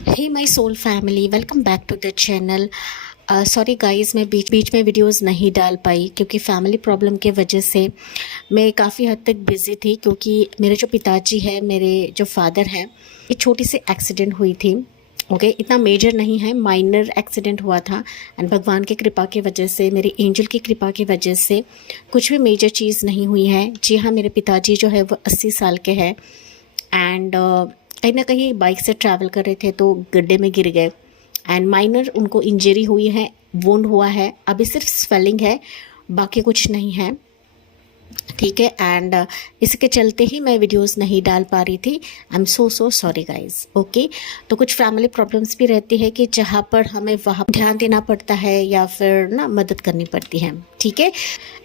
Hey my soul family, welcome back to the channel. Sorry guys, मैं बीच बीच में videos नहीं डाल पाई क्योंकि फैमिली प्रॉब्लम के वजह से मैं काफ़ी हद तक बिज़ी थी। क्योंकि मेरे जो पिताजी हैं, मेरे जो फादर हैं, एक छोटी सी एक्सीडेंट हुई थी। ओके, इतना मेजर नहीं है, माइनर एक्सीडेंट हुआ था। एंड भगवान की कृपा की वजह से, मेरी एंजल की कृपा की वजह से कुछ भी मेजर चीज़ नहीं हुई है। जी हाँ, मेरे पिताजी जो है वो 80 साल के हैं। एंड कहीं ना कहीं बाइक से ट्रैवल कर रहे थे तो गड्ढे में गिर गए। एंड माइनर उनको इंजरी हुई है, वुंड हुआ है, अभी सिर्फ स्वेलिंग है, बाकी कुछ नहीं है। ठीक है। एंड इसके चलते ही मैं वीडियोस नहीं डाल पा रही थी। I am so sorry guys. Okay, तो कुछ फैमिली प्रॉब्लम्स भी रहती है कि जहाँ पर हमें वहाँ ध्यान देना पड़ता है या फिर ना मदद करनी पड़ती है। ठीक है।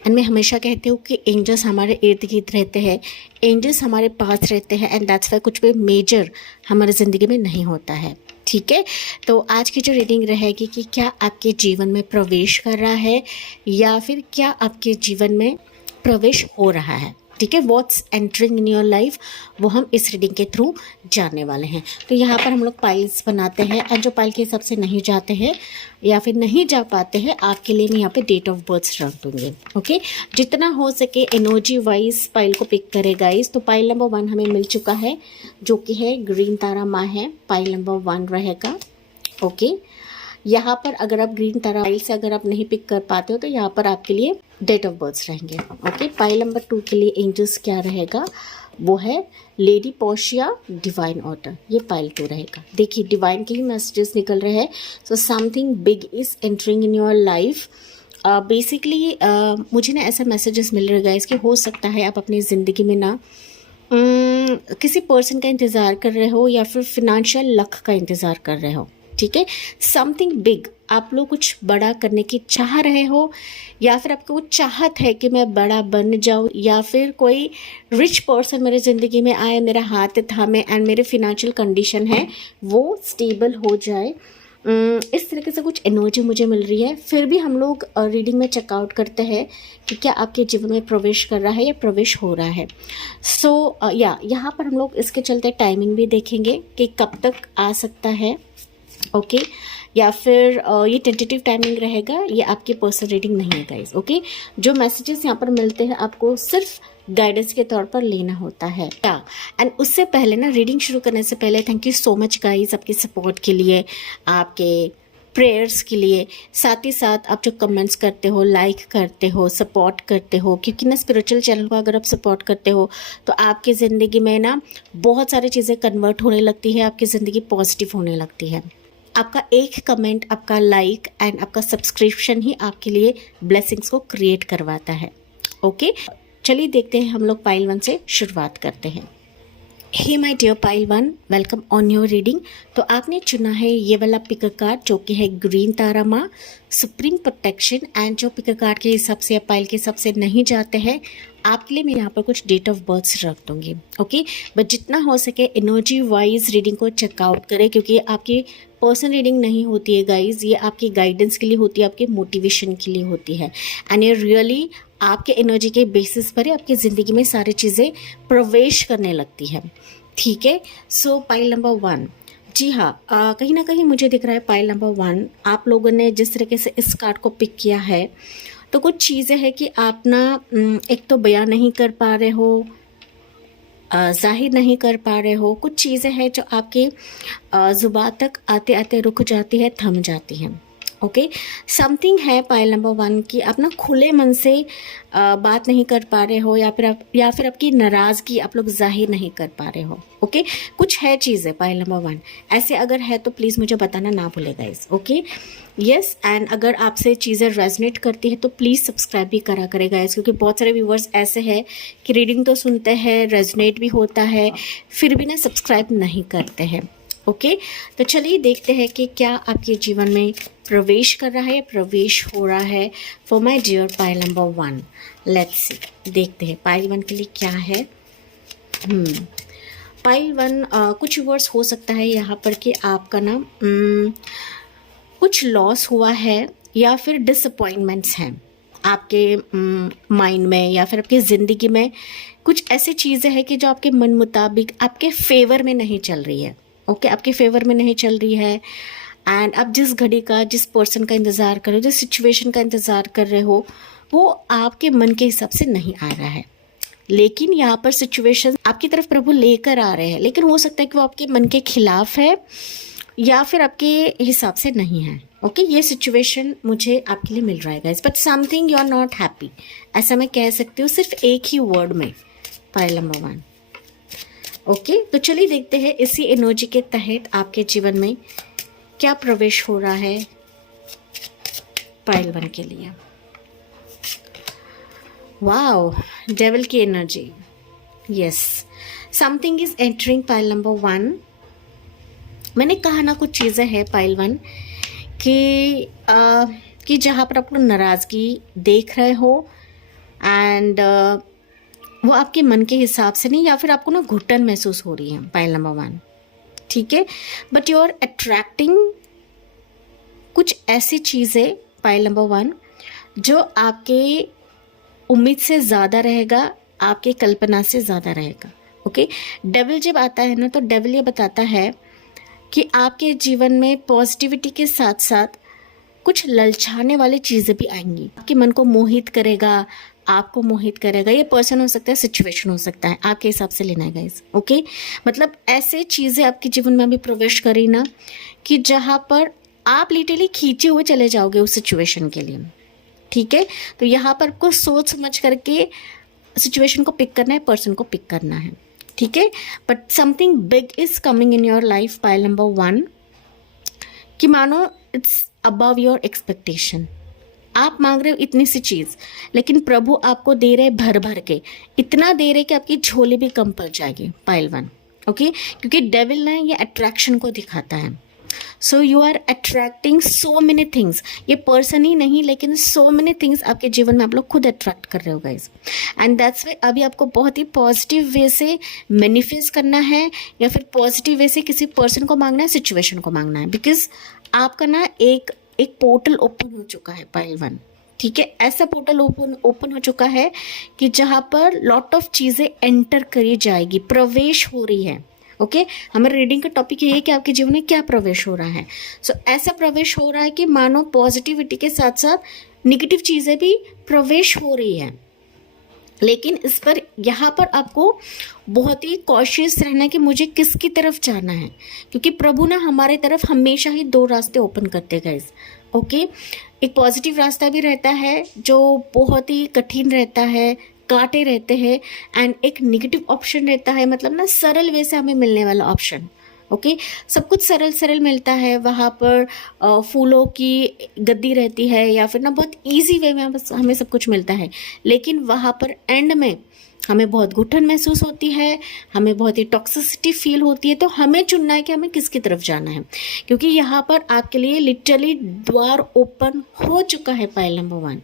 एंड मैं हमेशा कहती हूँ कि एंजल्स हमारे इर्द गिर्द रहते हैं, एंजल्स हमारे पास रहते हैं। एंड दैट्स वाई कुछ भी मेजर हमारी ज़िंदगी में नहीं होता है। ठीक है। तो आज की जो रीडिंग रहेगी कि क्या आपके जीवन में प्रवेश कर रहा है या फिर क्या आपके जीवन में प्रवेश हो रहा है। ठीक है, what's entering in your life, वो हम इस रीडिंग के थ्रू जानने वाले हैं। तो यहाँ पर हम लोग पाइल्स बनाते हैं और जो पाइल के हिसाब से नहीं जाते हैं या फिर नहीं जा पाते हैं, आपके लिए मैं यहाँ पे डेट ऑफ बर्थ रख दूँगी। ओके, जितना हो सके एनर्जी वाइज पाइल को पिक करे गाइस। तो पाइल नंबर 1 हमें मिल चुका है, जो कि है ग्रीन तारा माँ है। पाइल नंबर 1 रहेगा। ओके, यहाँ पर अगर आप ग्रीन तारा पाइल से अगर आप नहीं पिक कर पाते हो तो यहाँ पर आपके लिए डेट ऑफ बर्थ रहेंगे। ओके, पाइल नंबर 2 के लिए एंजल्स क्या रहेगा, वो है लेडी पोर्शिया डिवाइन ऑर्डर। ये पाइल 2 रहेगा। देखिए, डिवाइन के ही मैसेजेस निकल रहे हैं। So something big is entering in your life. Basically मुझे ना ऐसा मैसेजेस मिल रहे हैं कि हो सकता है आप अपनी ज़िंदगी में ना किसी पर्सन का इंतज़ार कर रहे हो या फिर फिनेंशियल लक का इंतज़ार कर रहे हो। ठीक है, समथिंग बिग, आप लोग कुछ बड़ा करने की चाह रहे हो या फिर आपको वो चाहत है कि मैं बड़ा बन जाऊँ या फिर कोई रिच पर्सन मेरे ज़िंदगी में आए, मेरा हाथ थामे एंड मेरे फिनेंशियल कंडीशन है वो स्टेबल हो जाए। इस तरीके से कुछ एनर्जी मुझे मिल रही है। फिर भी हम लोग रीडिंग में चेकआउट करते हैं कि क्या आपके जीवन में प्रवेश कर रहा है या प्रवेश हो रहा है। सो यहाँ पर हम लोग इसके चलते टाइमिंग भी देखेंगे कि कब तक आ सकता है। ओके, या फिर ये टेंटेटिव टाइमिंग रहेगा, ये आपकी पर्सनल रीडिंग नहीं है गाइस। ओके, जो मैसेजेस यहाँ पर मिलते हैं आपको सिर्फ गाइडेंस के तौर पर लेना होता है। एंड उससे पहले ना, रीडिंग शुरू करने से पहले thank you so much guys आपकी सपोर्ट के लिए, आपके प्रेयर्स के लिए, साथ ही साथ आप जो कमेंट्स करते हो, लाइक करते हो, सपोर्ट करते हो। क्योंकि ना स्पिरिचुअल चैनल को अगर आप सपोर्ट करते हो तो आपकी ज़िंदगी में ना बहुत सारी चीज़ें कन्वर्ट होने लगती है, आपकी ज़िंदगी पॉजिटिव होने लगती है। आपका एक कमेंट, आपका लाइक एंड आपका सब्सक्रिप्शन ही आपके लिए ब्लेसिंग्स को क्रिएट करवाता है। ओके, चलिए देखते हैं, हम लोग पाइल 1 से शुरुआत करते हैं। Hey my dear pile 1, welcome on your reading. तो आपने चुना है ये वाला पिकर कार्ड, जो कि है ग्रीन तारा माँ, सुप्रीम प्रोटेक्शन। एंड जो पिकर कार्ड के हिसाब से या पाइल के हिसाब से नहीं जाते हैं, आपके लिए मैं यहाँ पर कुछ डेट ऑफ बर्थ रख दूँगी। ओके, बट जितना हो सके एनर्जी वाइज रीडिंग को चेकआउट करें, क्योंकि आपकी पर्सनल रीडिंग नहीं होती है गाइज, ये आपकी गाइडेंस के लिए होती है, आपके मोटिवेशन के लिए होती है। एंड ये रियली आपके एनर्जी के बेसिस पर ही आपकी ज़िंदगी में सारी चीज़ें प्रवेश करने लगती है। ठीक है। सो पाइल नंबर 1, जी हाँ, कहीं ना कहीं मुझे दिख रहा है पाइल नंबर 1 आप लोगों ने जिस तरीके से इस कार्ड को पिक किया है, तो कुछ चीज़ें हैं कि आप ना एक तो बयान नहीं कर पा रहे हो, जाहिर नहीं कर पा रहे हो। कुछ चीज़ें हैं जो आपके ज़ुबान तक आते आते रुक जाती है, थम जाती हैं। ओके, समथिंग है पाइल नंबर 1 की आप ना खुले मन से बात नहीं कर पा रहे हो या फिर आपकी नाराज़गी आप लोग जाहिर नहीं कर पा रहे हो। ओके, कुछ है चीज़ें पाइल नंबर 1, ऐसे अगर है तो प्लीज़ मुझे बताना ना भूलेगा इस। Okay, yes. एंड अगर आपसे चीज़ें रेजोनेट करती है तो प्लीज़ सब्सक्राइब भी करा करेगा इस, क्योंकि बहुत सारे व्यूवर्स ऐसे हैं कि रीडिंग तो सुनते हैं, रेजोनेट भी होता है, फिर भी ना सब्सक्राइब नहीं करते हैं। ओके, तो चलिए देखते हैं कि क्या आपके जीवन में प्रवेश कर रहा है, प्रवेश हो रहा है for my dear pile number 1। Let's see, देखते हैं पाइल 1 के लिए क्या है। पाइल 1 कुछ वर्ड्स हो सकता है यहाँ पर कि आपका ना कुछ लॉस हुआ है या फिर डिसअपॉइंटमेंट्स हैं आपके माइंड में या फिर आपकी ज़िंदगी में। कुछ ऐसी चीज़ें हैं कि जो आपके मन मुताबिक आपके फेवर में नहीं चल रही है। ओके, आपके फेवर में नहीं चल रही है। एंड आप जिस घड़ी का, जिस पर्सन का इंतज़ार कर रहे हो, जिस सिचुएशन का इंतज़ार कर रहे हो, वो आपके मन के हिसाब से नहीं आ रहा है। लेकिन यहाँ पर सिचुएशन आपकी तरफ प्रभु लेकर आ रहे हैं, लेकिन हो सकता है कि वो आपके मन के खिलाफ है या फिर आपके हिसाब से नहीं है। ओके, ये सिचुएशन मुझे आपके लिए मिल रहा है guys, but something you are not happy, ऐसा मैं कह सकती हूँ सिर्फ एक ही वर्ड में, पाइल नंबर 1। ओके, तो चलिए देखते हैं इसी एनर्जी के तहत आपके जीवन में क्या प्रवेश हो रहा है पाइल 1 के लिए। वाओ, डेविल की energy, yes, something is entering pile number 1। मैंने कहा ना कुछ चीज़ें हैं पाइल 1 कि जहाँ पर आप लोग नाराज़गी देख रहे हो एंड वो आपके मन के हिसाब से नहीं, या फिर आपको ना घुटन महसूस हो रही है पाइल नंबर 1, ठीक है। बट यू आर अट्रैक्टिंग कुछ ऐसी चीज़ें पाइल नंबर 1 जो आपके उम्मीद से ज़्यादा रहेगा, आपके कल्पना से ज़्यादा रहेगा। ओके, डेविल जब आता है ना, तो डेविल ये बताता है कि आपके जीवन में पॉजिटिविटी के साथ साथ कुछ ललचाने वाली चीज़ें भी आएंगी, आपके मन को मोहित करेगा, आपको मोहित करेगा। ये पर्सन हो सकता है, सिचुएशन हो सकता है, आपके हिसाब से लेना है गाइस। ओके, मतलब ऐसे चीज़ें आपके जीवन में अभी प्रवेश करी ना कि जहाँ पर आप लिटरली खींचे हुए चले जाओगे उस सिचुएशन के लिए, ठीक है। तो यहाँ पर आपको सोच समझ करके सिचुएशन को पिक करना है, पर्सन को पिक करना है, ठीक है। But something big is coming in your life pile number 1, कि मानो इट्स अबव योर एक्सपेक्टेशन। आप मांग रहे हो इतनी सी चीज़, लेकिन प्रभु आपको दे रहे भर भर के, इतना दे रहे कि आपकी झोली भी कम पड़ जाएगी पाइल 1। ओके, क्योंकि डेविल ना ये अट्रैक्शन को दिखाता है। So you are attracting so many things, ये पर्सन ही नहीं लेकिन सो मेनी थिंग्स आपके जीवन में आप लोग खुद अट्रैक्ट कर रहे हो गाइज। एंड दैट्स वाई अभी आपको बहुत ही पॉजिटिव वे से मैनिफेस्ट करना है, या फिर पॉजिटिव वे से किसी पर्सन को मांगना है, सिचुएशन को मांगना है, बिकॉज आपका ना एक पोर्टल ओपन हो चुका है पाइल 1, ठीक है। ऐसा पोर्टल ओपन हो चुका है कि जहाँ पर लॉट ऑफ चीज़ें एंटर करी जाएगी, प्रवेश हो रही है। ओके, हमारे रीडिंग का टॉपिक ये है कि आपके जीवन में क्या प्रवेश हो रहा है। सो ऐसा प्रवेश हो रहा है कि मानो पॉजिटिविटी के साथ साथ निगेटिव चीज़ें भी प्रवेश हो रही है, लेकिन इस पर यहाँ पर आपको बहुत ही कॉशियस रहना है कि मुझे किसकी तरफ जाना है, क्योंकि प्रभु ना हमारे तरफ हमेशा ही 2 रास्ते ओपन करते गाइस। ओके, एक पॉजिटिव रास्ता भी रहता है जो बहुत ही कठिन रहता है, कांटे रहते हैं, एंड एक निगेटिव ऑप्शन रहता है, मतलब ना सरल वे से हमें मिलने वाला ऑप्शन। ओके, सब कुछ सरल सरल मिलता है, वहाँ पर फूलों की गद्दी रहती है, या फिर ना बहुत इजी वे में हमें सब कुछ मिलता है, लेकिन वहाँ पर एंड में हमें बहुत घुटन महसूस होती है, हमें बहुत ही टॉक्सिसिटी फील होती है। तो हमें चुनना है कि हमें किसकी तरफ जाना है, क्योंकि यहाँ पर आपके लिए लिटरली द्वार ओपन हो चुका है पाइल नंबर 1,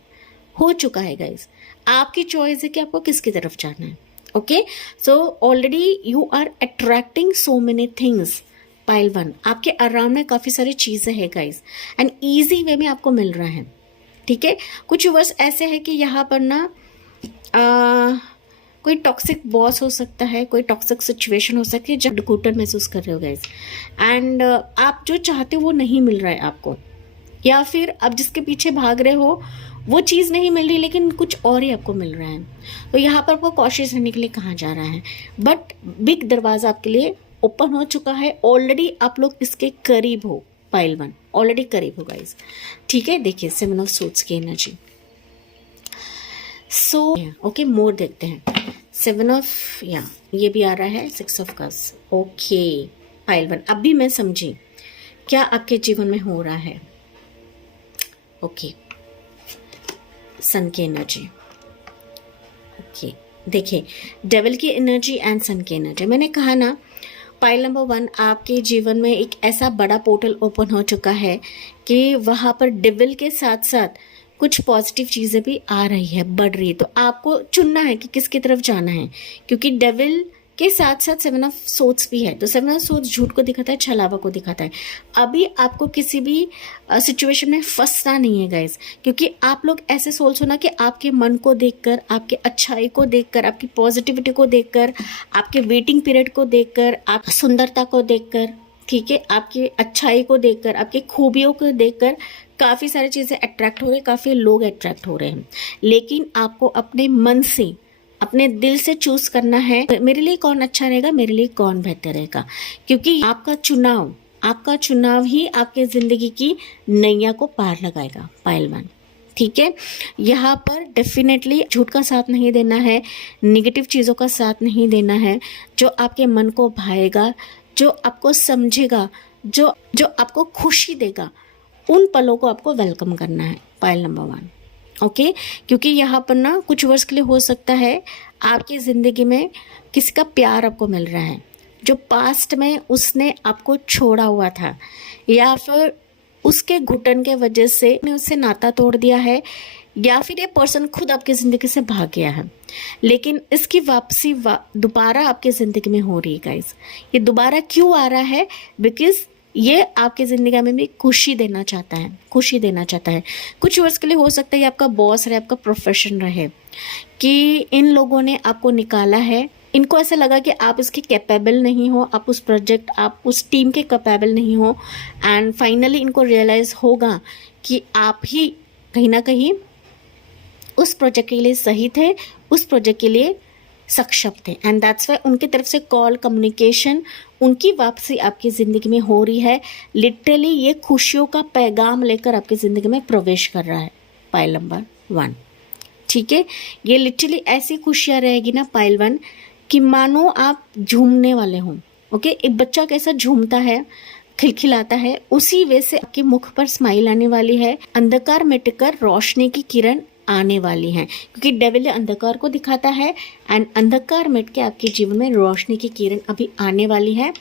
हो चुका है गाइज। आपकी चॉइस है कि आपको किसकी तरफ जाना है। Okay, so already you are attracting so many things pile 1, आपके अराउंड में काफ़ी सारी चीज़ें हैं गाइज, एंड ईजी वे में आपको मिल रहा है, ठीक है। कुछ वर्ड्स ऐसे हैं कि यहाँ पर ना कोई टॉक्सिक बॉस हो सकता है, कोई टॉक्सिक सिचुएशन हो सकती है जब घुटन महसूस कर रहे हो गाइज, एंड आप जो चाहते हो वो नहीं मिल रहा है आपको, या फिर आप जिसके पीछे भाग रहे हो वो चीज़ नहीं मिल रही, लेकिन कुछ और ही आपको मिल रहा है। तो यहाँ पर आपको कॉशियस रहने के लिए कहा जा रहा है, बट बिग दरवाज़ा आपके लिए ओपन हो चुका है ऑलरेडी, आप लोग इसके करीब हो पाइल 1, ऑलरेडी करीब हो गाइज, ठीक है। देखिए 7 ऑफ सूट्स की एनर्जी, सो ओके, मोर देखते हैं। 7 ऑफ ये भी आ रहा है, 6 ऑफ कप्स। ओके पाइल 1, अब भी मैं समझी क्या आपके जीवन में हो रहा है। ओके, सन की एनर्जी। ओके, देखिए डेविल की एनर्जी एंड सन की एनर्जी। मैंने कहा ना पाइल नंबर 1, आपके जीवन में एक ऐसा बड़ा पोर्टल ओपन हो चुका है कि वहाँ पर डेविल के साथ साथ कुछ पॉजिटिव चीज़ें भी आ रही है, बढ़ रही है। तो आपको चुनना है कि किसकी तरफ जाना है, क्योंकि डेविल के साथ साथ 7 ऑफ सोर्ड्स भी है। तो 7 ऑफ सोर्ड्स झूठ को दिखाता है, छलावा को दिखाता है। अभी आपको किसी भी सिचुएशन में फंसना नहीं है गाइज, क्योंकि आप लोग ऐसे सोल्स हो ना कि आपके मन को देखकर, आपके अच्छाई को देखकर, आपकी पॉजिटिविटी को देखकर, आपके वेटिंग पीरियड को देखकर, आप सुंदरता को देखकर, ठीक है, आपकी अच्छाई को देखकर, आपकी खूबियों को देखकर काफ़ी सारी चीज़ें अट्रैक्ट हो रही, काफ़ी लोग अट्रैक्ट हो रहे हैं। लेकिन आपको अपने मन से, अपने दिल से चूज करना है मेरे लिए कौन अच्छा रहेगा, मेरे लिए कौन बेहतर रहेगा, क्योंकि आपका चुनाव ही आपके ज़िंदगी की नैया को पार लगाएगा पहलवान। ठीक है, यहाँ पर डेफिनेटली झूठ का साथ नहीं देना है, निगेटिव चीज़ों का साथ नहीं देना है। जो आपके मन को भाएगा, जो आपको समझेगा, जो जो आपको खुशी देगा, उन पलों को आपको वेलकम करना है, पायल नंबर 1। ओके, क्योंकि यहाँ पर ना कुछ वर्ष के लिए हो सकता है आपकी ज़िंदगी में किसी का प्यार आपको मिल रहा है जो पास्ट में उसने आपको छोड़ा हुआ था, या फिर उसके घुटन के वजह से ने उससे नाता तोड़ दिया है, या फिर ये पर्सन खुद आपकी ज़िंदगी से भाग गया है। लेकिन इसकी वापसी दोबारा आपकी ज़िंदगी में हो रही है गाइस। ये दोबारा क्यों आ रहा है? बिकॉज ये आपकी ज़िंदगी में भी खुशी देना चाहता है, खुशी देना चाहता है। कुछ वर्ष के लिए हो सकता है ये आपका बॉस रहे, आपका प्रोफेशन रहे, कि इन लोगों ने आपको निकाला है, इनको ऐसा लगा कि आप इसके कैपेबल नहीं हो, आप उस प्रोजेक्ट, आप उस टीम के कैपेबल नहीं हो, एंड फाइनली इनको रियलाइज़ होगा कि आप ही कहीं ना कहीं उस प्रोजेक्ट के लिए सही थे, उस प्रोजेक्ट के लिए सक्षम थे, एंड दैट्स वाई उनकी तरफ से कॉल, कम्युनिकेशन, उनकी वापसी आपकी ज़िंदगी में हो रही है। लिटरली ये खुशियों का पैगाम लेकर आपकी ज़िंदगी में प्रवेश कर रहा है, पायल नंबर 1। ठीक है, ये लिटरली ऐसी खुशियाँ रहेगी ना पायल 1 कि मानो आप झूमने वाले हों। ओके, एक बच्चा कैसा झूमता है, खिलखिलाता है, उसी वे से आपके मुख पर स्माइल आने वाली है। अंधकार मिटकर रोशनी की किरण आने वाली हैं, क्योंकि डेविल अंधकार को दिखाता है, एंड अंधकार मिट के आपके जीवन में रोशनी की किरण अभी आने वाली है।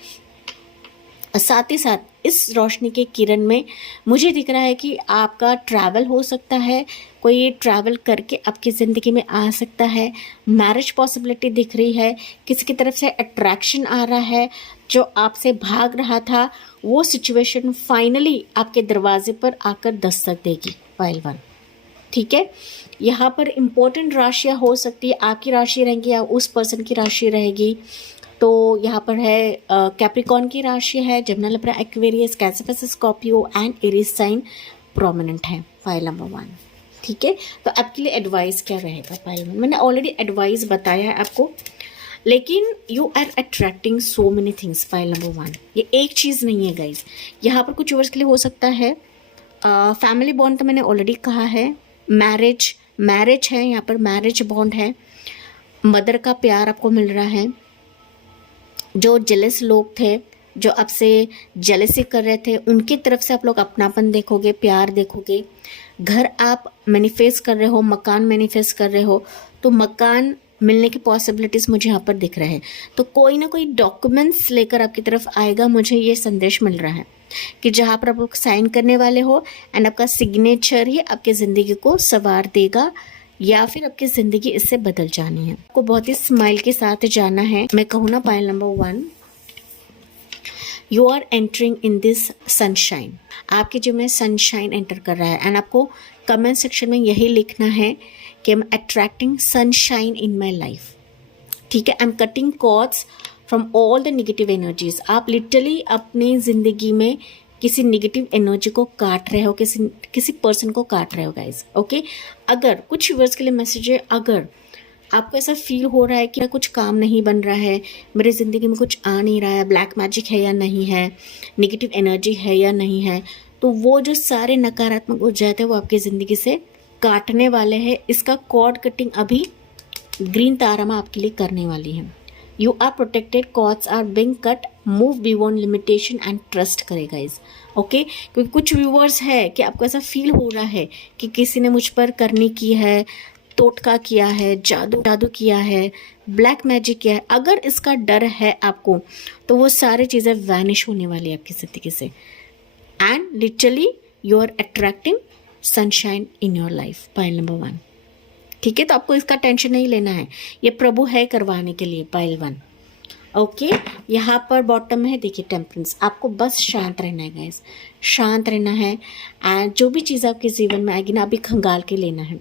साथ ही साथ इस रोशनी के किरण में मुझे दिख रहा है कि आपका ट्रैवल हो सकता है, कोई ट्रैवल करके आपकी ज़िंदगी में आ सकता है। मैरिज पॉसिबिलिटी दिख रही है, किसी की तरफ से अट्रैक्शन आ रहा है, जो आपसे भाग रहा था वो सिचुएशन फाइनली आपके दरवाजे पर आकर दस्तक देगी, पायल 1। ठीक है, यहाँ पर इम्पोर्टेंट राशियाँ हो सकती है, आपकी राशि रहेगी या उस पर्सन की राशि रहेगी। तो यहाँ पर है कैप्रिकॉर्न की राशि है, Gemini, Libra, Aquarius, Cancer, Scorpio and Aries sign prominent है, पायल नंबर 1। ठीक है, तो आपके लिए एडवाइस क्या रहेगा पायल 1? मैंने ऑलरेडी एडवाइस बताया है आपको, लेकिन you are attracting so many things, pile number 1। ये एक चीज़ नहीं है गाइज, यहाँ पर कुछ वर्ष के लिए हो सकता है फैमिली बॉन्ड, तो मैंने ऑलरेडी कहा है। मैरिज है, यहाँ पर मैरिज बॉन्ड है, मदर का प्यार आपको मिल रहा है। जो जेलस लोग थे, जो आपसे जेलसी कर रहे थे, उनकी तरफ से आप लोग अपनापन देखोगे, प्यार देखोगे। घर आप मैनिफेस्ट कर रहे हो, मकान मैनिफेस्ट कर रहे हो, तो मकान मिलने की पॉसिबिलिटीज़ मुझे यहाँ पर दिख रहे हैं। तो कोई ना कोई डॉक्यूमेंट्स लेकर आपकी तरफ आएगा, मुझे ये संदेश मिल रहा है कि जहाँ पर आप लोग साइन करने वाले हो, एंड आपका सिग्नेचर ही आपकी ज़िंदगी को संवार देगा, या फिर आपकी ज़िंदगी इससे बदल जानी है। आपको बहुत ही स्माइल के साथ जाना है। मैं कहूँ ना pile number 1, you are entering in this sunshine. आपके जीवन में सनशाइन एंटर कर रहा है, एंड आपको कमेंट सेक्शन में यही लिखना है कि I am attracting sunshine in my life. ठीक है, I am cutting cords from all the negative energies. आप लिटरली अपनी ज़िंदगी में किसी नेगेटिव एनर्जी को काट रहे हो, किसी पर्सन को काट रहे हो गाइज। ओके, अगर कुछ व्यूअर्स के लिए मैसेज है, अगर आपको ऐसा फील हो रहा है कि कुछ काम नहीं बन रहा है, मेरी ज़िंदगी में कुछ आ नहीं रहा है, ब्लैक मैजिक है या नहीं है, नेगेटिव एनर्जी है या नहीं है, तो वो जो सारे नकारात्मक ऊर्जा थे वो आपकी ज़िंदगी से काटने वाले हैं। इसका कॉर्ड कटिंग अभी ग्रीन तारामा आपके लिए करने वाली है। You are protected, cords are being cut, move beyond limitation and trust करेगा इस। ओके, क्योंकि कुछ व्यूअर्स है कि आपको ऐसा फील हो रहा है कि किसी ने मुझ पर करनी की है, टोटका किया है, जादू किया है, ब्लैक मैजिक किया है। अगर इसका डर है आपको, तो वो सारी चीज़ें वैनिश होने वाली है आपकी ज़िंदगी से, and literally you are attracting sunshine in your life, pile number 1। ठीक है, तो आपको इसका टेंशन नहीं लेना है, ये प्रभु है करवाने के लिए, पायल 1। ओके, यहाँ पर बॉटम में है देखिए टेम्परेंस। आपको बस शांत रहना है गाइस, शांत रहना है, एंड जो भी चीज़ आपके जीवन में आएगी ना, अभी खंगाल के लेना है।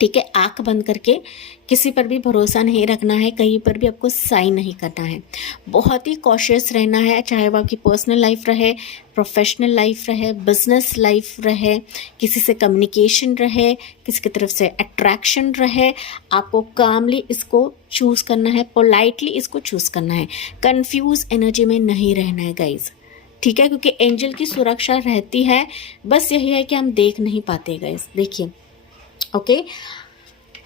ठीक है, आंख बंद करके किसी पर भी भरोसा नहीं रखना है, कहीं पर भी आपको साइन नहीं करना है, बहुत ही कॉशियस रहना है, चाहे वो आपकी पर्सनल लाइफ रहे, प्रोफेशनल लाइफ रहे, बिजनेस लाइफ रहे, किसी से कम्युनिकेशन रहे, किसी की तरफ से अट्रैक्शन रहे, आपको कामली इसको चूज़ करना है, पोलाइटली इसको चूज़ करना है, कन्फ्यूज एनर्जी में नहीं रहना है गाइज, ठीक है, क्योंकि एंजल की सुरक्षा रहती है, बस यही है कि हम देख नहीं पाते गाइज। देखिए ओके,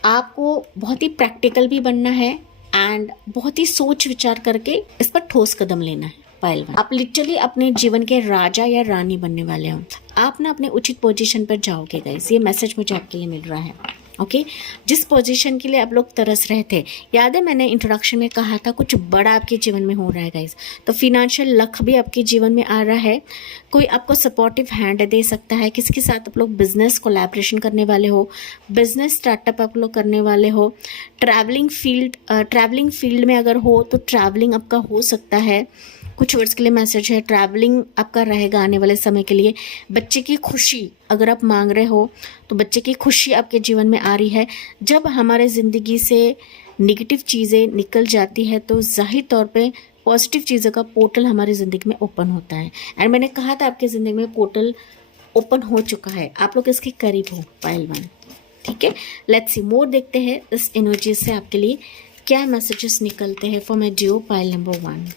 आपको बहुत ही प्रैक्टिकल भी बनना है एंड बहुत ही सोच विचार करके इस पर ठोस कदम लेना है। पायल 1, आप लिटरली अपने जीवन के राजा या रानी बनने वाले हो, आप ना अपने उचित पोजीशन पर जाओगे गाइस, ये मैसेज मुझे आपके लिए मिल रहा है। ओके, जिस पोजीशन के लिए आप लोग तरस रहे थे, याद है मैंने इंट्रोडक्शन में कहा था कुछ बड़ा आपके जीवन में हो रहा है गाइस, तो फिनेंशियल लक भी आपके जीवन में आ रहा है, कोई आपको सपोर्टिव हैंड दे सकता है, किसके साथ आप लोग बिजनेस कोलैबोरेशन करने वाले हो, बिजनेस स्टार्टअप आप लोग करने वाले हो, ट्रैवलिंग फील्ड में अगर हो तो ट्रैवलिंग आपका हो सकता है, कुछ वर्ड्स के लिए मैसेज है, ट्रैवलिंग आपका रहेगा आने वाले समय के लिए। बच्चे की खुशी अगर आप मांग रहे हो तो बच्चे की खुशी आपके जीवन में आ रही है। जब हमारे ज़िंदगी से निगेटिव चीज़ें निकल जाती है तो जाहिर तौर पे पॉजिटिव चीज़ों का पोर्टल हमारी ज़िंदगी में ओपन होता है, एंड मैंने कहा था आपकी ज़िंदगी में पोर्टल ओपन हो चुका है, आप लोग इसके करीब हो पायल 1, ठीक है। लेट्स सी मोर, देखते हैं इस एनर्जी से आपके लिए क्या मैसेजेस निकलते हैं for my dear pile number 1।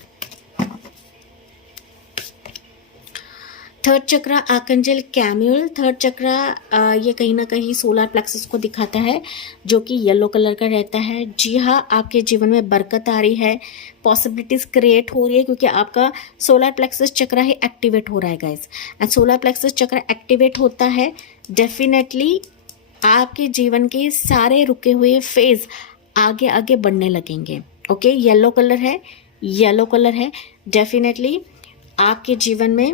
Third chakra archangel Camael, third chakra ये कहीं ना कहीं सोलर प्लेक्सस को दिखाता है जो कि येलो कलर का रहता है। जी हाँ, आपके जीवन में बरकत आ रही है, पॉसिबिलिटीज क्रिएट हो रही है क्योंकि आपका सोलर प्लेक्सस चक्रा ही एक्टिवेट हो रहा है guys, and solar plexus chakra activate होता है डेफिनेटली आपके जीवन के सारे रुके हुए फेज आगे आगे बढ़ने लगेंगे। ओके, येलो कलर है डेफिनेटली आपके जीवन में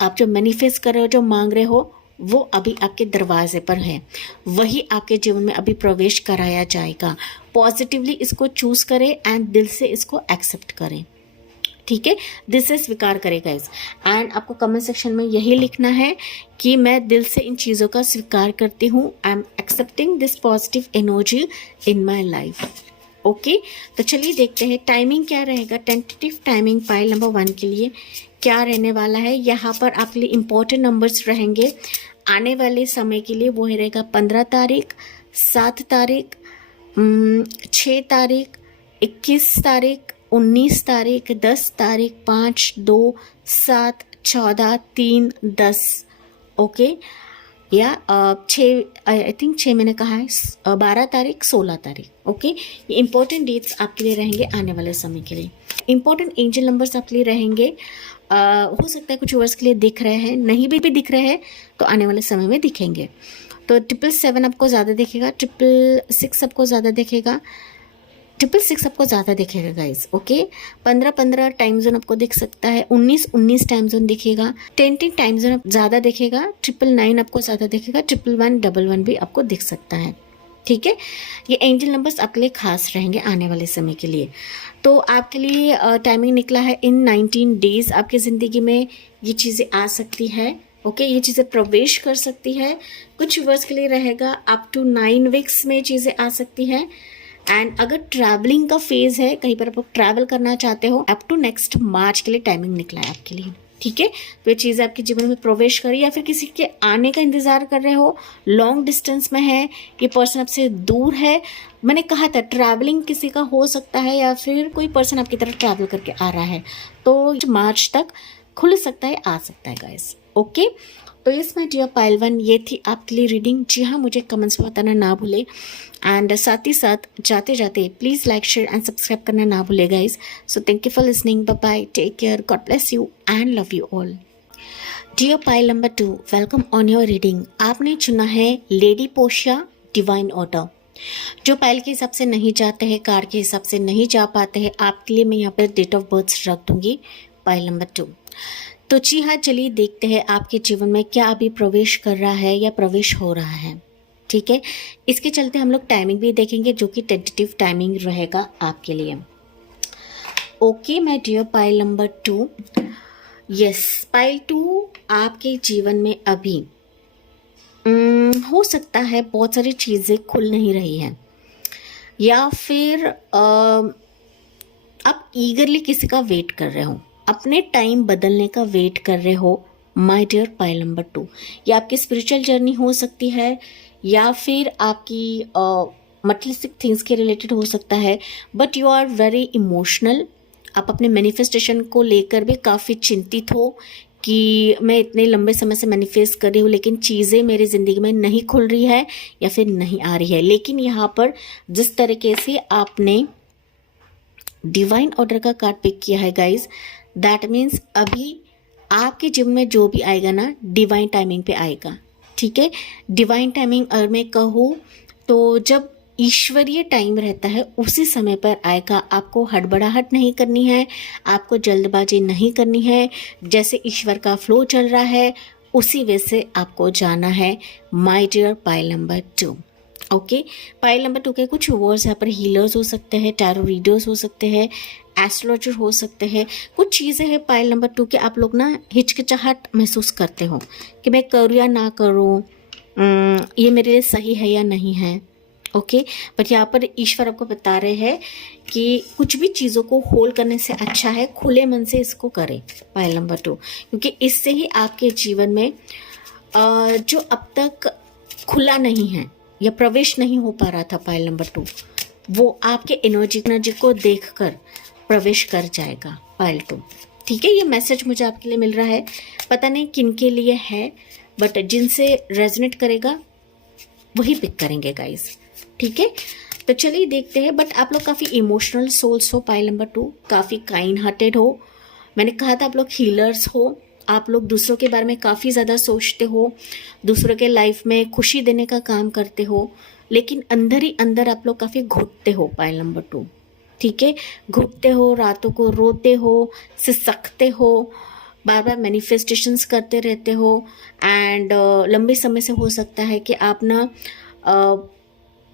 आप जो मैनिफेस्ट कर रहे हो, जो मांग रहे हो, वो अभी आपके दरवाजे पर है, वही आपके जीवन में अभी प्रवेश कराया जाएगा। पॉजिटिवली इसको चूज करें एंड दिल से इसको एक्सेप्ट करें, ठीक है, दिल से स्वीकार करें गाइस। एंड आपको कमेंट सेक्शन में यही लिखना है कि मैं दिल से इन चीज़ों का स्वीकार करती हूँ, I am accepting this positive energy in my life. Okay, तो चलिए देखते हैं टाइमिंग क्या रहेगा, टेंटेटिव टाइमिंग पाइल नंबर 1 के लिए क्या रहने वाला है। यहाँ पर आपके लिए इम्पोर्टेंट नंबर्स रहेंगे आने वाले समय के लिए, वो रहेगा 15 तारीख, 7 तारीख, 6 तारीख, 21 तारीख, 19 तारीख, 10 तारीख, 5, 2, 7, 14, 3, 10। ओके, या 6, आई थिंक 6 मैंने कहा है, 12 तारीख, 16 तारीख। ओके, ये इंपॉर्टेंट डेट्स आपके लिए रहेंगे आने वाले समय के लिए। इंपॉर्टेंट एंजल नंबर्स आपके लिए रहेंगे, हो सकता है कुछ वर्ष के लिए दिख रहे हैं, नहीं भी दिख रहे हैं तो आने वाले समय में दिखेंगे। तो 777 आपको ज़्यादा दिखेगा, 666 आपको ज़्यादा दिखेगा, 666 आपको ज़्यादा दिखेगा गाइस। ओके, 15 टाइम जोन आपको दिख सकता है, 19 टाइम जोन दिखेगा, 10 टाइम जोन ज़्यादा दिखेगा, 999 आपको ज़्यादा दिखेगा, 1111 भी आपको दिख सकता है, ठीक है। ये एंजल नंबर्स आपके लिए खास रहेंगे आने वाले समय के लिए। तो आपके लिए टाइमिंग निकला है इन 19 डेज आपकी ज़िंदगी में ये चीज़ें आ सकती है। ओके, ये चीज़ें प्रवेश कर सकती है, कुछ वर्ष के लिए रहेगा, अप टू 9 वीक्स में चीज़ें आ सकती है। एंड अगर ट्रैवलिंग का फेज है, कहीं पर आप ट्रैवल करना चाहते हो, अप टू नेक्स्ट मार्च के लिए टाइमिंग निकला है आपके लिए, ठीक है। तो ये चीज़ें आपके जीवन में प्रवेश करी, या फिर किसी के आने का इंतजार कर रहे हो, लॉन्ग डिस्टेंस में है, ये पर्सन आपसे दूर है। मैंने कहा था ट्रैवलिंग किसी का हो सकता है या फिर कोई पर्सन आपकी तरफ ट्रैवल करके आ रहा है, तो मार्च तक खुल सकता है, आ सकता है गाइस। ओके, तो यस माय डियर पाइल 1, ये थी आपके लिए रीडिंग। जी हाँ, मुझे कमेंट्स में बताना ना भूले, एंड साथ ही साथ जाते जाते please like, share and subscribe करना ना भूले guys. So thank you for listening, bye bye, take care, God bless you and love you all. Dear pile number 2, welcome on your reading. आपने चुना है लेडी पोशिया डिवाइन ऑर्डर। जो pile के हिसाब से नहीं जाते हैं, कार्ड के हिसाब से नहीं जा पाते हैं, आपके लिए मैं यहाँ पर डेट ऑफ बर्थ रख दूंगी पाइल नंबर 2। तो जी हाँ, चलिए देखते हैं आपके जीवन में क्या अभी प्रवेश कर रहा है या प्रवेश हो रहा है, ठीक है। इसके चलते हम लोग टाइमिंग भी देखेंगे जो कि टेंटेटिव टाइमिंग रहेगा आपके लिए। Okay my dear pile number 2, yes pile 2, आपके जीवन में अभी हो सकता है बहुत सारी चीज़ें खुल नहीं रही हैं, या फिर आप ईगरली किसी का वेट कर रहे हो, अपने टाइम बदलने का वेट कर रहे हो। माय डियर पाइल नंबर 2, या आपकी स्पिरिचुअल जर्नी हो सकती है, या फिर आपकी मटेरियलिस्टिक थिंग्स के रिलेटेड हो सकता है, but you are very emotional. आप अपने मैनिफेस्टेशन को लेकर भी काफ़ी चिंतित हो कि मैं इतने लंबे समय से मैनिफेस्ट कर रही हूँ लेकिन चीज़ें मेरी ज़िंदगी में नहीं खुल रही है या फिर नहीं आ रही है। लेकिन यहाँ पर जिस तरीके से आपने डिवाइन ऑर्डर का कार्ड पिक किया है गाइज, दैट मीन्स अभी आपके जीवन में जो भी आएगा ना, डिवाइन टाइमिंग पे आएगा। ठीक है, डिवाइन टाइमिंग अगर मैं कहूँ तो जब ईश्वरीय टाइम रहता है उसी समय पर आएगा। आपको हड़बड़ाहट नहीं करनी है, आपको जल्दबाजी नहीं करनी है। जैसे ईश्वर का फ्लो चल रहा है उसी वे से आपको जाना है। My dear pile number 2, okay. Pile number 2 के कुछ वर्ड्स यहाँ पर हीलर्स हो सकते हैं, टैरो रीडर्स हो सकते हैं, एस्ट्रोलॉजर हो सकते हैं। कुछ चीज़ें हैं पाइल नंबर 2 के, आप लोग ना हिचकिचाहट महसूस करते हो कि मैं करूँ या ना करूँ, ये मेरे लिए सही है या नहीं है, ओके। बट यहाँ पर ईश्वर आपको बता रहे हैं कि कुछ भी चीज़ों को होल्ड करने से अच्छा है खुले मन से इसको करें पाइल नंबर 2, क्योंकि इससे ही आपके जीवन में जो अब तक खुला नहीं है या प्रवेश नहीं हो पा रहा था पाइल नंबर 2, वो आपके एनर्जी को देखकर प्रवेश कर जाएगा पाइल 2। ठीक है, ये मैसेज मुझे आपके लिए मिल रहा है, पता नहीं किन के लिए है, बट जिनसे रेजोनेट करेगा वही पिक करेंगे गाइस। ठीक है, तो चलिए देखते हैं। बट आप लोग काफ़ी इमोशनल सोल्स हो पाइल नंबर 2, काफ़ी काइंड हार्टेड हो। मैंने कहा था आप लोग हीलर्स हो, आप लोग दूसरों के बारे में काफ़ी ज़्यादा सोचते हो, दूसरों के लाइफ में खुशी देने का काम करते हो, लेकिन अंदर ही अंदर आप लोग काफ़ी घुटते हो पाइल नंबर 2। ठीक है, घुटते हो, रातों को रोते हो, सिसकते हो, बार बार मैनिफेस्टेशंस करते रहते हो, एंड लंबे समय से हो सकता है कि आप ना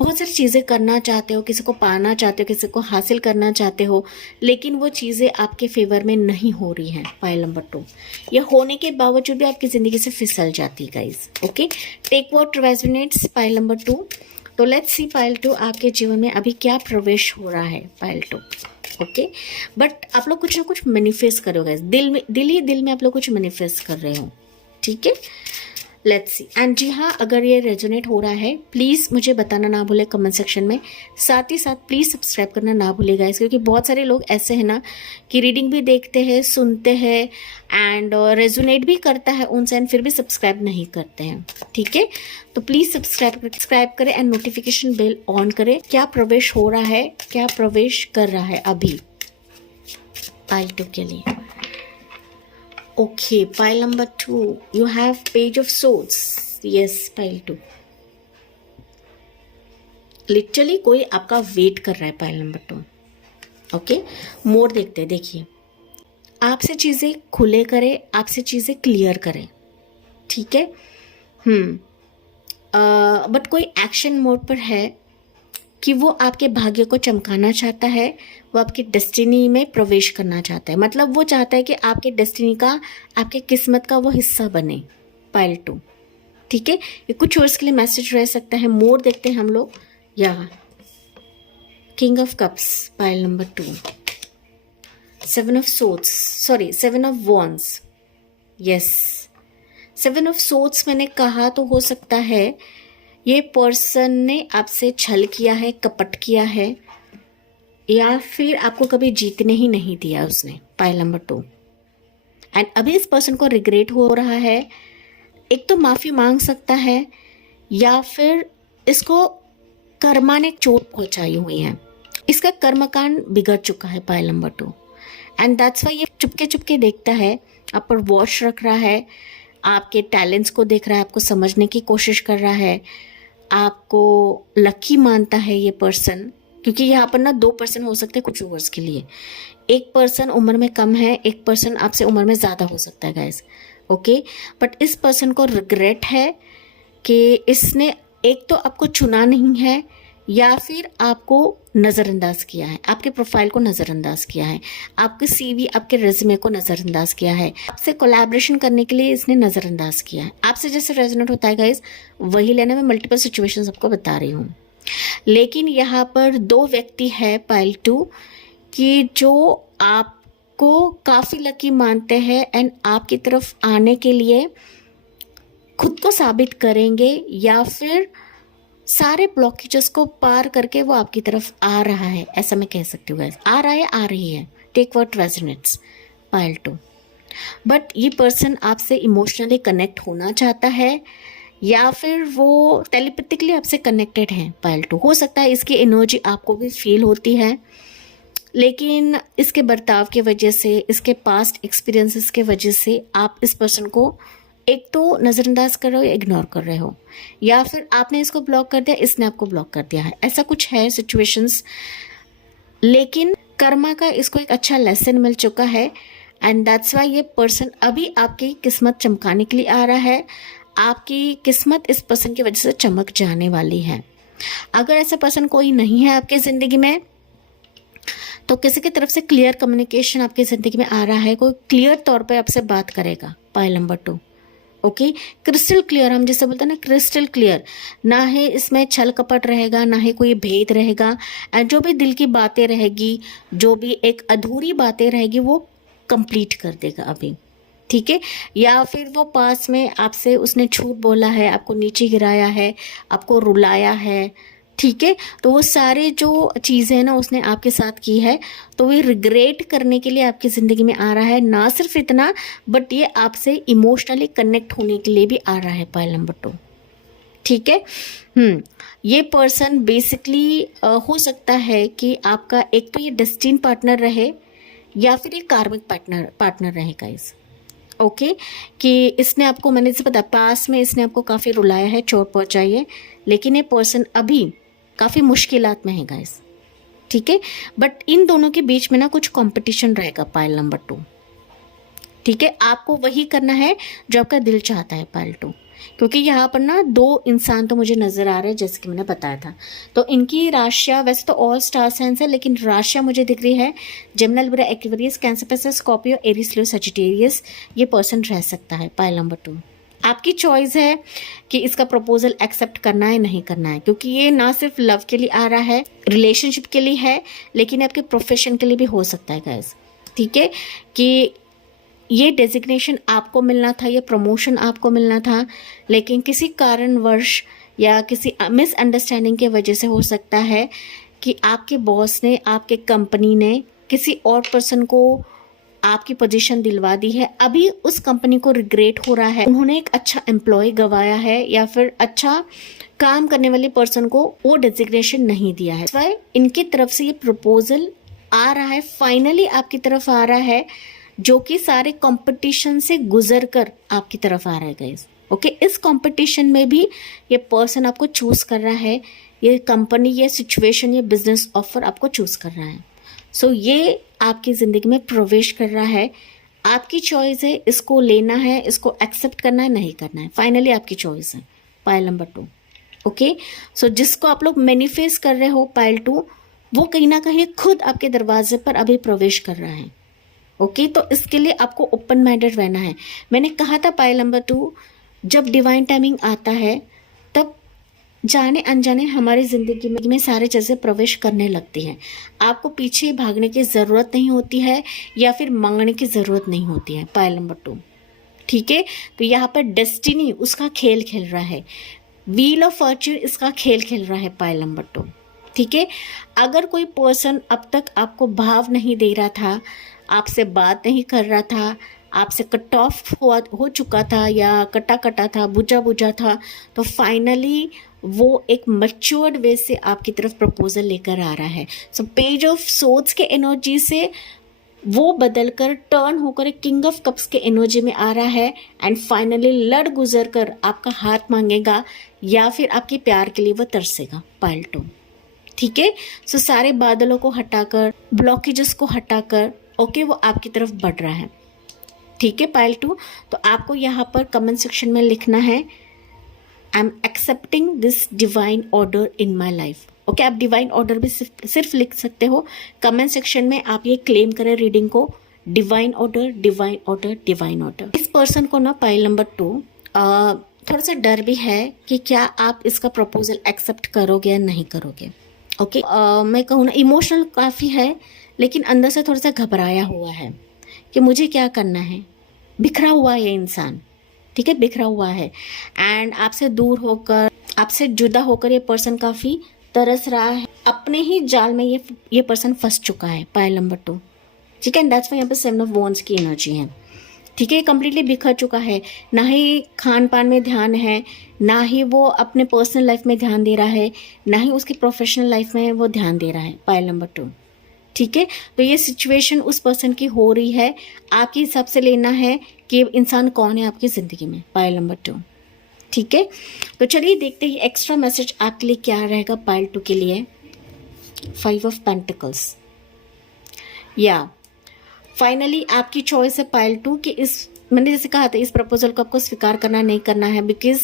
बहुत सारी चीज़ें करना चाहते हो, किसी को पाना चाहते हो, किसी को हासिल करना चाहते हो, लेकिन वो चीज़ें आपके फेवर में नहीं हो रही हैं पाइल नंबर 2, या होने के बावजूद भी आपकी ज़िंदगी से फिसल जाती है guys. Okay, take what resonates pile number 2। तो लेट्स सी पाइल 2 आपके जीवन में अभी क्या प्रवेश हो रहा है पाइल 2। ओके, बट आप लोग कुछ ना कुछ मैनिफेस्ट करोगे, दिल में आप लोग कुछ मैनिफेस्ट कर रहे हो। ठीक है, लेट्स सी। एंड जी हाँ, अगर ये रेजोनेट हो रहा है प्लीज़ मुझे बताना ना भूले कमेंट सेक्शन में, साथ ही साथ प्लीज़ सब्सक्राइब करना ना भूलेगा इस, क्योंकि बहुत सारे लोग ऐसे हैं ना कि रीडिंग भी देखते हैं, सुनते हैं एंड रेजोनेट भी करता है उनसे, एंड फिर भी सब्सक्राइब नहीं करते हैं। ठीक है, तो प्लीज़ सब्सक्राइब करें एंड नोटिफिकेशन बेल ऑन करें। क्या प्रवेश हो रहा है, क्या प्रवेश कर रहा है अभी पाइल 2 के लिए। Okay, pile number 2, you have page of swords. Yes, pile 2. Literally कोई आपका वेट कर रहा है पाइल नंबर 2। ओके, मोर देखते हैं, देखिए आपसे चीज़ें खुले करे, आपसे चीज़ें क्लियर करे। ठीक है, बट कोई एक्शन मोड पर है कि वो आपके भाग्य को चमकाना चाहता है, वो आपकी डेस्टिनी में प्रवेश करना चाहता है, मतलब वो चाहता है कि आपके डेस्टिनी का, आपके किस्मत का वो हिस्सा बने पाइल 2। ठीक है, ये कुछ वर्ड्स के लिए मैसेज रह सकता है। मोर देखते हैं हम लोग, या king of cups pile number 2, 7 of swords, sorry 7 of wands. Yes, 7 of swords मैंने कहा तो हो सकता है ये पर्सन ने आपसे छल किया है, कपट किया है, या फिर आपको कभी जीतने ही नहीं दिया उसने पाइल नंबर 2, एंड अभी इस पर्सन को रिग्रेट हो रहा है। एक तो माफ़ी मांग सकता है, या फिर इसको कर्मा ने चोट पहुंचाई हुई है, इसका कर्मकांड बिगड़ चुका है pile number 2, and that's why ये चुपके चुपके देखता है, आप पर वॉच रख रहा है, आपके टैलेंट्स को देख रहा है, आपको समझने की कोशिश कर रहा है, आपको लकी मानता है ये पर्सन, क्योंकि यहाँ पर ना 2 पर्सन हो सकते हैं कुछ ओवर्स के लिए। एक पर्सन उम्र में कम है, एक पर्सन आपसे उम्र में ज़्यादा हो सकता है गाइस। ओके, बट इस पर्सन को रिग्रेट है कि इसने एक तो आपको चुना नहीं है, या फिर आपको नज़रअंदाज किया है, आपके प्रोफाइल को नज़रअंदाज किया है, आपके सीवी, आपके रेज्यूमे को नज़रअंदाज किया है, आपसे कोलैबोरेशन करने के लिए इसने नज़रअंदाज किया है। आपसे जैसे रेजोनेट होता है गाइस वही लेना। मैं मल्टीपल सिचुएशंस आपको बता रही हूँ, लेकिन यहाँ पर 2 व्यक्ति है पाइल 2 कि जो आपको काफ़ी लकी मानते हैं एंड आपकी तरफ आने के लिए खुद को साबित करेंगे, या फिर सारे ब्लॉकेजेस को पार करके वो आपकी तरफ आ रहा है, ऐसा मैं कह सकती हूँ। आ रहा है, आ रही है, take what resonates pile 2। But ये पर्सन आपसे इमोशनली कनेक्ट होना चाहता है, या फिर वो टेलीपैथिकली आपसे कनेक्टेड है पाइल 2। हो सकता है इसकी एनर्जी आपको भी फील होती है, लेकिन इसके बर्ताव की वजह से, इसके पास्ट एक्सपीरियंसेस के वजह से आप इस पर्सन को एक तो नज़रअंदाज कर रहे हो या इग्नोर कर रहे हो, या फिर आपने इसको ब्लॉक कर दिया, इसने आपको ब्लॉक कर दिया है, ऐसा कुछ है सिचुएशंस। लेकिन कर्मा का इसको एक अच्छा लेसन मिल चुका है एंड दैट्स वाई ये पर्सन अभी आपकी किस्मत चमकाने के लिए आ रहा है। आपकी किस्मत इस पर्सन की वजह से चमक जाने वाली है। अगर ऐसा पर्सन कोई नहीं है आपके ज़िंदगी में, तो किसी की तरफ से क्लियर कम्युनिकेशन आपकी ज़िंदगी में आ रहा है, कोई क्लियर तौर पे आपसे बात करेगा pile number 2। Okay, crystal clear, हम जैसे बोलते हैं ना क्रिस्टल क्लियर, ना ही इसमें छल कपट रहेगा, ना ही कोई भेद रहेगा। एंड जो भी दिल की बातें रहेगी, जो भी एक अधूरी बातें रहेगी, वो कंप्लीट कर देगा अभी, ठीक है। या फिर वो पास में आपसे उसने झूठ बोला है, आपको नीचे गिराया है, आपको रुलाया है, ठीक है, तो वो सारे जो चीज़ें ना उसने आपके साथ की है, तो वो रिग्रेट करने के लिए आपकी ज़िंदगी में आ रहा है। ना सिर्फ इतना, बट ये आपसे इमोशनली कनेक्ट होने के लिए भी आ रहा है पाइल नंबर 2, ठीक है। ये पर्सन बेसिकली हो सकता है कि आपका एक तो ये डेस्टिन पार्टनर रहे, या फिर ये कार्मिक पार्टनर रहे गाइस। ओके, कि इसने आपको, मैंने जैसे पता, पास में इसने आपको काफ़ी रुलाया है, चोट पहुंचाई है, लेकिन ये पर्सन अभी काफ़ी मुश्किलात में है गाइस, ठीक है। बट इन दोनों के बीच में ना कुछ कंपटीशन रहेगा पाइल नंबर 2, ठीक है। आपको वही करना है जो आपका दिल चाहता है पाइल 2, क्योंकि यहाँ पर ना 2 इंसान तो मुझे नज़र आ रहे हैं, जैसे कि मैंने बताया था। तो इनकी राशियाँ वैसे तो ऑल स्टार साइंस है, लेकिन राशियाँ मुझे दिख रही है Gemini, Libra, Aquarius, Cancer, Pisces, Scorpio, Aries, Leo, Sagittarius. ये पर्सन रह सकता है पाइल नंबर 2। आपकी चॉइस है कि इसका प्रपोजल एक्सेप्ट करना है नहीं करना है, क्योंकि ये ना सिर्फ लव के लिए आ रहा है, रिलेशनशिप के लिए है, लेकिन आपके प्रोफेशन के लिए भी हो सकता है गाइस, ठीक है। कि ये डेजिग्नेशन आपको मिलना था, ये प्रमोशन आपको मिलना था, लेकिन किसी कारणवश या किसी मिसअंडरस्टैंडिंग के वजह से हो सकता है कि आपके बॉस ने, आपके कंपनी ने किसी और पर्सन को आपकी पोजीशन दिलवा दी है। अभी उस कंपनी को रिग्रेट हो रहा है, उन्होंने एक अच्छा एम्प्लॉय गंवाया है, या फिर अच्छा काम करने वाले पर्सन को वो डेजिग्नेशन नहीं दिया है। तो इनकी तरफ से ये प्रपोजल आ रहा है, फाइनली आपकी तरफ आ रहा है, जो कि सारे कंपटीशन से गुजर कर आपकी तरफ आ रहा है गाइस। ओके, इस कंपटीशन में भी ये पर्सन आपको चूज कर रहा है, ये कंपनी, ये सिचुएशन, ये बिजनेस ऑफर आपको चूज कर रहा है। सो ये आपकी ज़िंदगी में प्रवेश कर रहा है। आपकी चॉइस है, इसको लेना है, इसको एक्सेप्ट करना है, नहीं करना है, फाइनली आपकी चॉइस है पाइल नंबर 2। ओके, सो जिसको आप लोग मैनिफेस्ट कर रहे हो पाइल 2, वो कहीं ना कहीं खुद आपके दरवाजे पर अभी प्रवेश कर रहा है। ओके, तो इसके लिए आपको ओपन माइंडेड रहना है। मैंने कहा था पाइल नंबर 2, जब डिवाइन टाइमिंग आता है तब जाने अनजाने हमारी ज़िंदगी में सारे चीज़ें प्रवेश करने लगती हैं। आपको पीछे भागने की ज़रूरत नहीं होती है, या फिर मांगने की ज़रूरत नहीं होती है पाइल नंबर 2, ठीक है। तो यहाँ पर डेस्टिनी उसका खेल खेल रहा है, व्हील ऑफ फॉर्च्यून इसका खेल खेल रहा है पाइल नंबर 2, ठीक है। अगर कोई पर्सन अब तक आपको भाव नहीं दे रहा था, आपसे बात नहीं कर रहा था, आपसे कट ऑफ हो चुका था, या कटा था, बुझा था, तो फाइनली वो एक मैच्योर्ड वे से आपकी तरफ प्रपोजल लेकर आ रहा है। सो पेज ऑफ सोर्ड्स के एनर्जी से वो बदलकर टर्न होकर एक किंग ऑफ कप्स के एनर्जी में आ रहा है, एंड फाइनली लड़ गुजर कर आपका हाथ मांगेगा, या फिर आपके प्यार के लिए वो तरसेगा पाइल 2, ठीक है। सो सारे बादलों को हटाकर, ब्लॉकेजेस को हटाकर, ओके, वो आपकी तरफ बढ़ रहा है, ठीक है पाइल 2। तो आपको यहाँ पर कमेंट सेक्शन में लिखना है, I am accepting this divine order in my life. Okay, आप डिवाइन ऑर्डर भी सिर्फ लिख सकते हो। कमेंट सेक्शन में आप ये क्लेम करें रीडिंग को, divine order, divine order, divine order. इस पर्सन को ना पाइल नंबर 2 थोड़ा सा डर भी है कि क्या आप इसका प्रपोजल एक्सेप्ट करोगे या नहीं करोगे। ओके, मैं कहूँ ना इमोशनल काफ़ी है, लेकिन अंदर से थोड़ा सा घबराया हुआ है कि मुझे क्या करना है। बिखरा हुआ है ये इंसान, ठीक है, बिखरा हुआ है। एंड आपसे दूर होकर, आपसे जुदा होकर ये पर्सन काफ़ी तरस रहा है, अपने ही जाल में ये पर्सन फंस चुका है। पाइल नंबर 2, ठीक है। दैट्स वाई यहाँ पे 7 ऑफ वॉन्ड्स की एनर्जी है, ठीक है। कंप्लीटली बिखर चुका है, ना ही खान पान में ध्यान है, ना ही वो अपने पर्सनल लाइफ में ध्यान दे रहा है, ना ही उसकी प्रोफेशनल लाइफ में वो ध्यान दे रहा है। पाइल नंबर 2, ठीक है। तो ये सिचुएशन उस पर्सन की हो रही है, आपके हिसाब से लेना है कि इंसान कौन है आपकी ज़िंदगी में। पाइल नंबर 2, ठीक है। तो चलिए देखते हैं एक्स्ट्रा मैसेज आपके लिए क्या रहेगा पाइल 2 के लिए। 5 ऑफ पेंटिकल्स, या फाइनली आपकी चॉइस है पाइल 2 कि इस, मैंने जैसे कहा था, इस प्रपोजल को आपको स्वीकार करना नहीं करना है, बिकॉज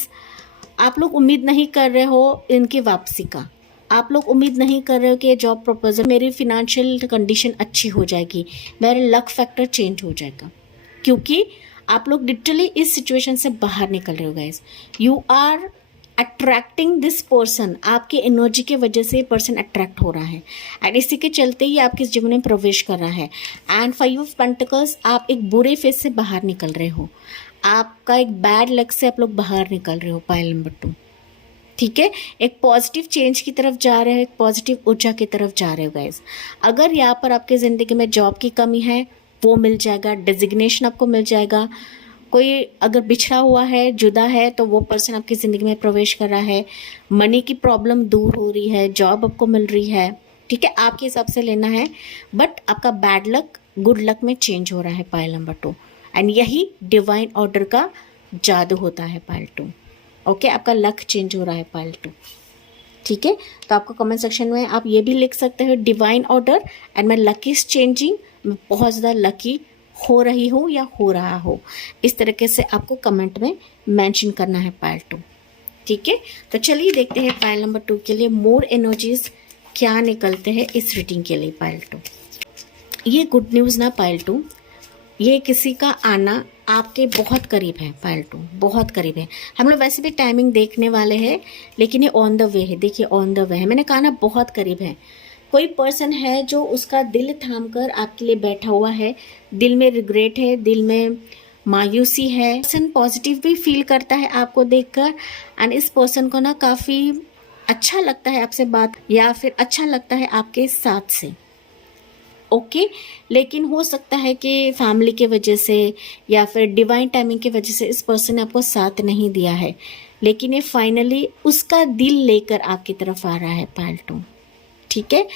आप लोग उम्मीद नहीं कर रहे हो इनकी वापसी का। आप लोग उम्मीद नहीं कर रहे हो कि ये जॉब प्रपोजल, मेरी फिनेंशियल कंडीशन अच्छी हो जाएगी, मेरा लक फैक्टर चेंज हो जाएगा, क्योंकि आप लोग लिटरली इस सिचुएशन से बाहर निकल रहे हो guys. You are attracting this person, आपकी एनर्जी के वजह से ये पर्सन अट्रैक्ट हो रहा है, एंड इसी के चलते ही आपके जीवन में प्रवेश कर रहा है। एंड 5 ऑफ पेंटिकल्स, आप एक बुरे फेज से बाहर निकल रहे हो, आपका एक बैड लक से आप लोग बाहर निकल रहे हो। पाइल नंबर 2, ठीक है। एक पॉजिटिव चेंज की तरफ जा रहे हो, एक पॉजिटिव ऊर्जा की तरफ जा रहे हो गाइस। अगर यहाँ पर आपके ज़िंदगी में जॉब की कमी है वो मिल जाएगा, डेजिग्नेशन आपको मिल जाएगा। कोई अगर बिछड़ा हुआ है, जुदा है, तो वो पर्सन आपकी ज़िंदगी में प्रवेश कर रहा है। मनी की प्रॉब्लम दूर हो रही है, जॉब आपको मिल रही है, ठीक है, आपके हिसाब से लेना है। बट आपका बैड लक गुड लक में चेंज हो रहा है। पाइल नंबर 2, एंड यही डिवाइन ऑर्डर का जादू होता है। पाइल 2, ओके, आपका लक चेंज हो रहा है। पाइल 2, ठीक है। तो आपको कमेंट सेक्शन में आप ये भी लिख सकते हो divine order and my luck is changing, मैं बहुत ज़्यादा लकी हो रही हूँ या हो रहा हो, इस तरीके से आपको कमेंट में मेंशन करना है पाइल 2, ठीक है। तो चलिए देखते हैं पाइल नंबर 2 के लिए मोर एनर्जीज क्या निकलते हैं इस रीडिंग के लिए। पाइल 2, ये गुड न्यूज़ ना पाइल 2, ये किसी का आना आपके बहुत करीब है। पाइल 2 बहुत करीब है। हम लोग वैसे भी टाइमिंग देखने वाले हैं, लेकिन ये ऑन द वे है। देखिए ऑन द वे है, मैंने कहा ना बहुत करीब है। कोई पर्सन है जो उसका दिल थाम कर आपके लिए बैठा हुआ है, दिल में रिग्रेट है, दिल में मायूसी है। पर्सन पॉजिटिव भी फील करता है आपको देखकर, एंड इस पर्सन को ना काफ़ी अच्छा लगता है आपसे बात, या फिर अच्छा लगता है आपके साथ से, ओके। लेकिन हो सकता है कि फैमिली के वजह से या फिर डिवाइन टाइमिंग की वजह से इस पर्सन ने आपको साथ नहीं दिया है, लेकिन ये फाइनली उसका दिल लेकर आपकी तरफ आ रहा है। पाइल 2, ठीक है,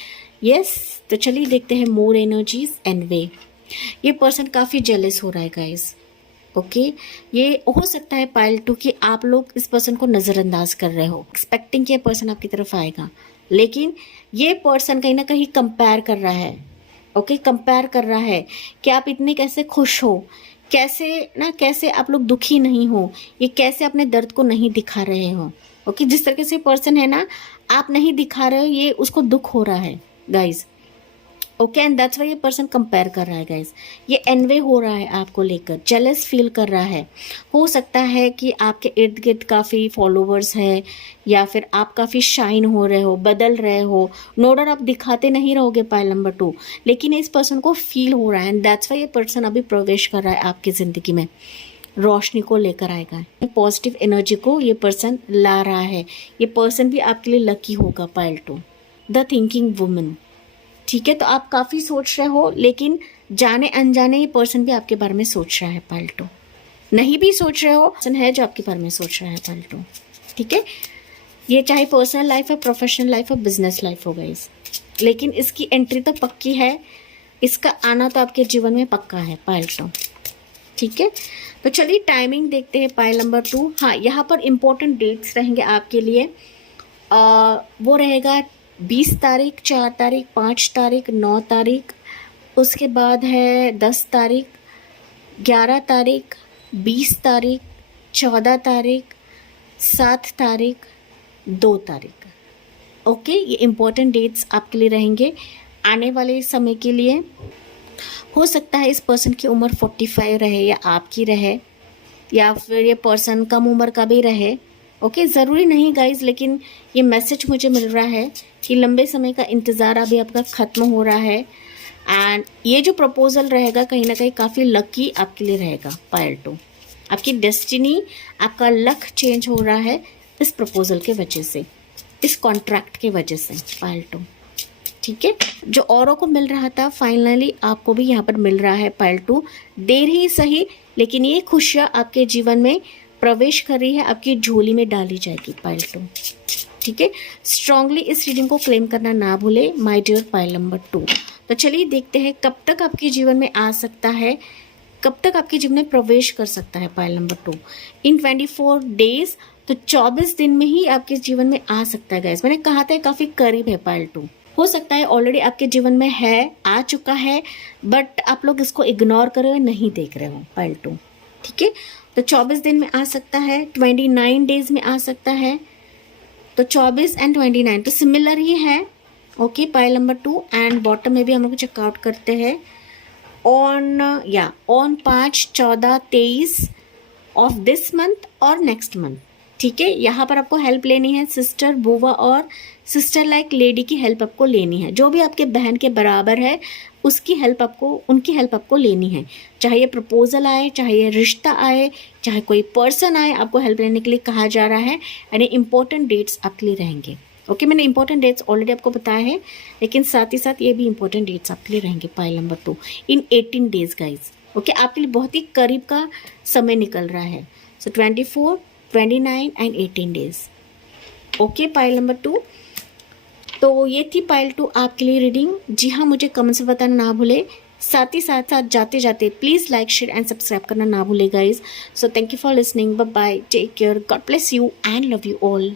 यस। तो चलिए देखते हैं मोर एनर्जीज एंड वे। ये पर्सन काफ़ी जेलस हो रहा है गाइस, ओके। ये हो सकता है पाइल 2 कि आप लोग इस पर्सन को नज़रअंदाज कर रहे हो, एक्सपेक्टिंग कि ये पर्सन आपकी तरफ आएगा, लेकिन ये पर्सन कहीं ना कहीं कंपेयर कर रहा है, ओके, कंपेयर कर रहा है कि आप इतने कैसे खुश हो, कैसे आप लोग दुखी नहीं हो, ये कैसे अपने दर्द को नहीं दिखा रहे हो, ओके। जिस तरीके से पर्सन है ना, आप नहीं दिखा रहे हो, ये उसको दुख हो रहा है guys, okay. And that's why ये पर्सन कंपेयर कर रहा है गाइज, ये एनवे हो रहा है आपको लेकर, जेलस फील कर रहा है। हो सकता है कि आपके इर्द गिर्द काफ़ी फॉलोवर्स हैं, या फिर आप काफ़ी शाइन हो रहे हो, बदल रहे हो। नो डाउट आप दिखाते नहीं रहोगे पाइल नंबर 2, लेकिन इस पर्सन को फील हो रहा है, एंड दैट्स वाई ये पर्सन अभी प्रवेश कर रहा है आपकी ज़िंदगी में, रोशनी को लेकर आएगा, पॉजिटिव एनर्जी को ये पर्सन ला रहा है। ये पर्सन भी आपके लिए लकी होगा। पाइल 2, द थिंकिंग वुमन, ठीक है। तो आप काफ़ी सोच रहे हो, लेकिन जाने अनजाने ये पर्सन भी आपके बारे में सोच रहा है। पाइल 2, नहीं भी सोच रहे हो, पर्सन है जो आपके बारे में सोच रहा है। पाइल 2, ठीक है। ये चाहे पर्सनल लाइफ है, प्रोफेशनल लाइफ हो, बिजनेस लाइफ हो गाइस, लेकिन इसकी एंट्री तो पक्की है, इसका आना तो आपके जीवन में पक्का है। पाइल 2, ठीक है। तो चलिए टाइमिंग देखते हैं पाइल नंबर 2। हाँ, यहाँ पर इम्पोर्टेंट डेट्स रहेंगे आपके लिए, वो रहेगा 20 तारीख, 4 तारीख, 5 तारीख, 9 तारीख, उसके बाद है 10 तारीख, 11 तारीख, 20 तारीख, 14 तारीख, 7 तारीख, 2 तारीख, ओके, ये इम्पोर्टेंट डेट्स आपके लिए रहेंगे आने वाले समय के लिए। हो सकता है इस पर्सन की उम्र 45 रहे या आपकी रहे, या फिर ये पर्सन कम उम्र का भी रहे। ओके, ज़रूरी नहीं गाइज, लेकिन ये मैसेज मुझे मिल रहा है कि लंबे समय का इंतज़ार अभी आपका ख़त्म हो रहा है। एंड ये जो प्रपोजल रहेगा कहीं ना कहीं काफ़ी लकी आपके लिए रहेगा पायल 2। आपकी डेस्टिनी, आपका लक चेंज हो रहा है इस प्रपोजल के वजह से, इस कॉन्ट्रैक्ट के वजह से पायल 2। ठीक है, जो औरों को मिल रहा था फाइनली आपको भी यहाँ पर मिल रहा है पायल 2। देर ही सही, लेकिन ये खुशियाँ आपके जीवन में प्रवेश कर रही है, आपकी झोली में डाली जाएगी पायल 2। ठीक है, स्ट्रांगली इस रीडिंग को क्लेम करना ना भूले माय डियर पायल नंबर 2। तो चलिए देखते हैं कब तक आपके जीवन में आ सकता है, कब तक आपके जीवन में प्रवेश कर सकता है पायल नंबर 2। इन 24 डेज, तो 24 दिन में ही आपके जीवन में आ सकता है गाइस। मैंने कहा था काफ़ी करीब है पायल 2। हो सकता है ऑलरेडी आपके जीवन में है, आ चुका है, बट आप लोग इसको इग्नोर कर रहे हो, नहीं देख रहे हो पायल 2। ठीक है, तो 24 दिन में आ सकता है, 29 डेज में आ सकता है। तो 24 एंड 29 तो सिमिलर ही है। Okay, pile number 2। And bottom में भी हम लोग चेकआउट करते हैं ऑन 5, 14, 23 ऑफ दिस मंथ और नेक्स्ट मंथ। ठीक है, यहाँ पर आपको हेल्प लेनी है सिस्टर, बुआ और सिस्टर लाइक लेडी की हेल्प आपको लेनी है। जो भी आपके बहन के बराबर है उसकी हेल्प आपको, उनकी हेल्प आपको लेनी है। चाहे ये प्रपोजल आए, चाहे ये रिश्ता आए, चाहे कोई पर्सन आए, आपको हेल्प लेने के लिए कहा जा रहा है। यानी इंपॉर्टेंट डेट्स आपके लिए रहेंगे। ओके, मैंने इंपॉर्टेंट डेट्स ऑलरेडी आपको बताया है, लेकिन साथ ही साथ ये भी इंपॉर्टेंट डेट्स आपके लिए रहेंगे पायल नंबर 2 इन 18 डेज गाइज। ओके, आपके लिए बहुत ही करीब का समय निकल रहा है। सो 24, 29 and 18 days. Okay pile number 2। तो ये थी पायल 2 आपके लिए रीडिंग। जी हाँ, मुझे कमेंट्स में बताना ना भूले। साथ ही साथ जाते जाते please like, share and subscribe करना ना भूले guys. So thank you for listening, bye bye, take care, God bless you and love you all.